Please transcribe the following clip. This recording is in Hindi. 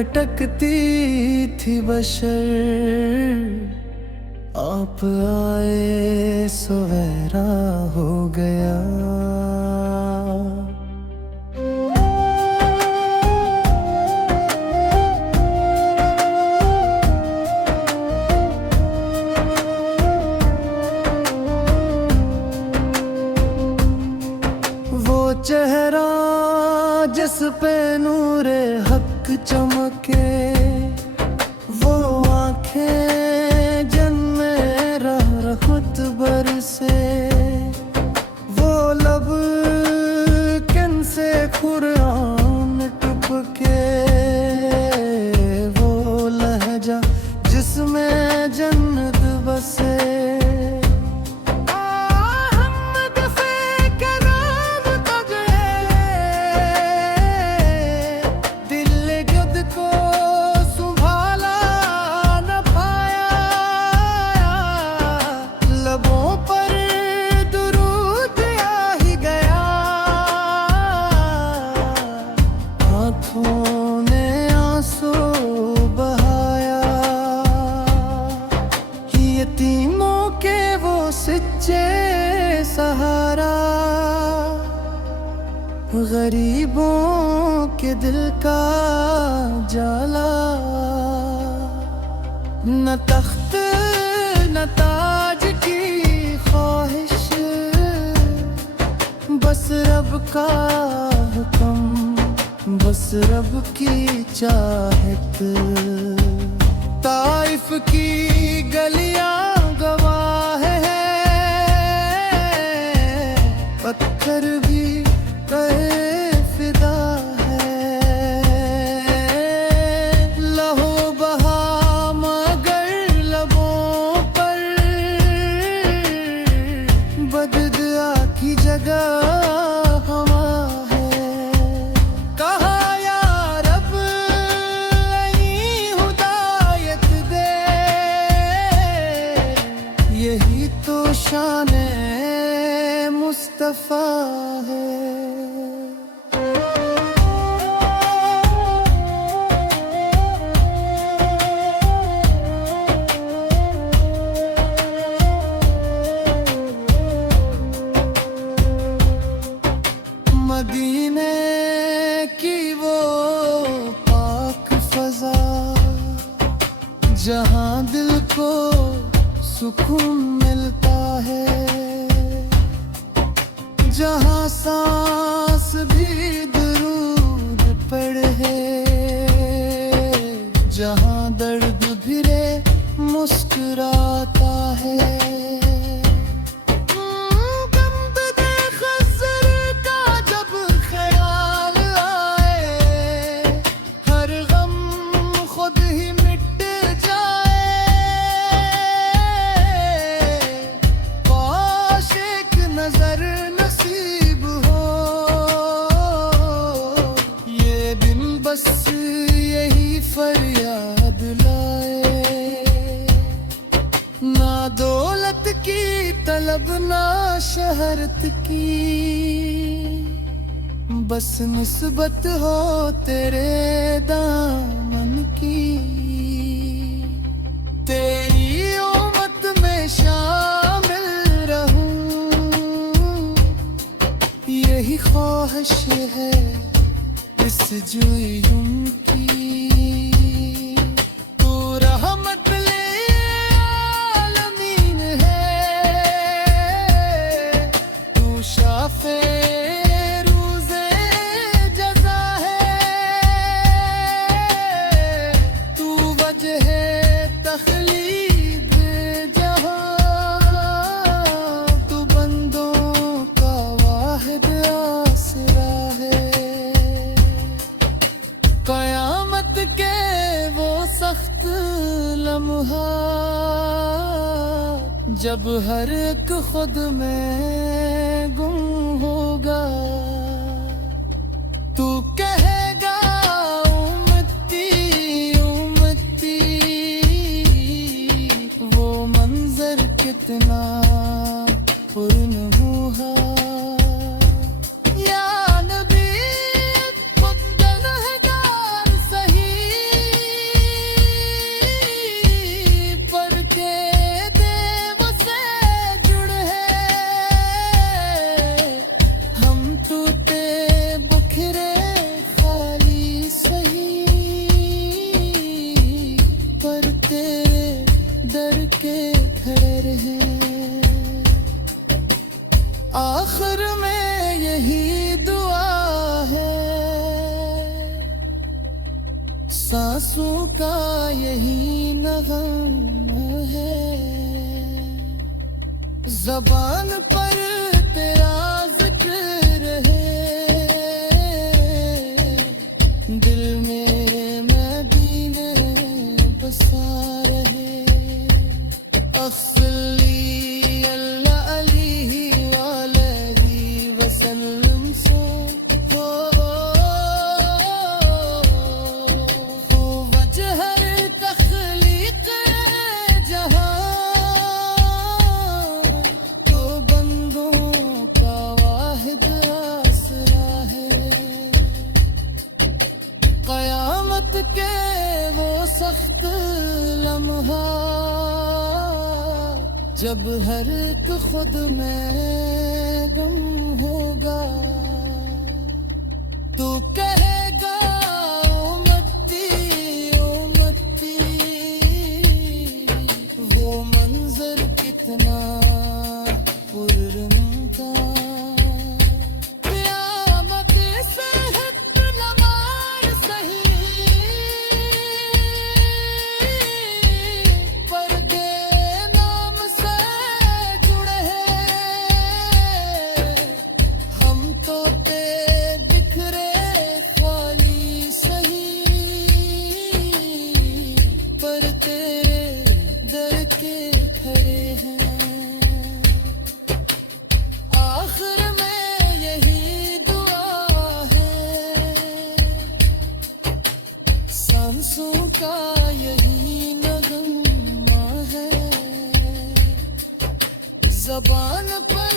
भटकती थी बशर, आप आए सवेरा हो गया। वो चेहरा जिस पे नूरे हक चमके, वो आंखें जिनमें रहमत बरसे, वो लब किनसे कुरान टपके, वो लहजा जिसमें जन्नत बसे। यतीमों के वो सच्चे सहारा, गरीबों के दिल का जाला। न तख्त न ताज की ख्वाहिश, बस रब का हुक्म, बस रब की चाहत। ताइफ की गलियां गवाह है, पत्थर भी कहे फिदा है। लहो बहा मगर लबों पर, बददुआ की जगह शाने मुस्तफा है। मदीने की वो पाक फजा, जहां दिल को सुकून मिलता है, जहां सांस भी दुरूद पढ़े, जहां दर्द भिरे मुस्कुराता है। बस यही फरियाद लाए, ना दौलत की तलब ना शहरत की, बस निस्बत हो तेरे दामन की। तेरी उम्मत में शामिल रहूं, यही ख्वाहिश है इस जुय्युम की। तू रहमत ले आलमीन है, तू शाफे रूज़े जज़ा है, तू वजह तख़लीद जहां, तू बंदों का वाहिद आसरा है। क़यामत के वो सख्त लम्हा, जब हर एक खुद में गुम होगा, तू कहेगा उम्मती उम्मती, वो मंजर कितना पुरनूहा। या नबी खुद गुनहगार सही, यही दुआ है, सांसों का यही नगम है। ज़बान पर तेरा जिक्र रहे, दिल में मदीने बसा रहे। अफ़ली अल्लाह अलैहि वलैहि वसल्लम से हो वजह तख्लीक जहां, तो बंदों का वाहिद आसरा है। क़यामत के वो सख्त लम्हा, जब हर एक खुद में गम होगा, तू कहेगा उम्मती उम्मती, वो मंजर कितना पुररंगा। क़यामत से हट नमार सही, पर्दे नाम से जुड़े हैं। हम तो ते बिखरे खाली सही, पर तेरे दर के खड़े हैं। आखिर में यही दुआ है, सांसों का यही नगमा है। ज़बान पर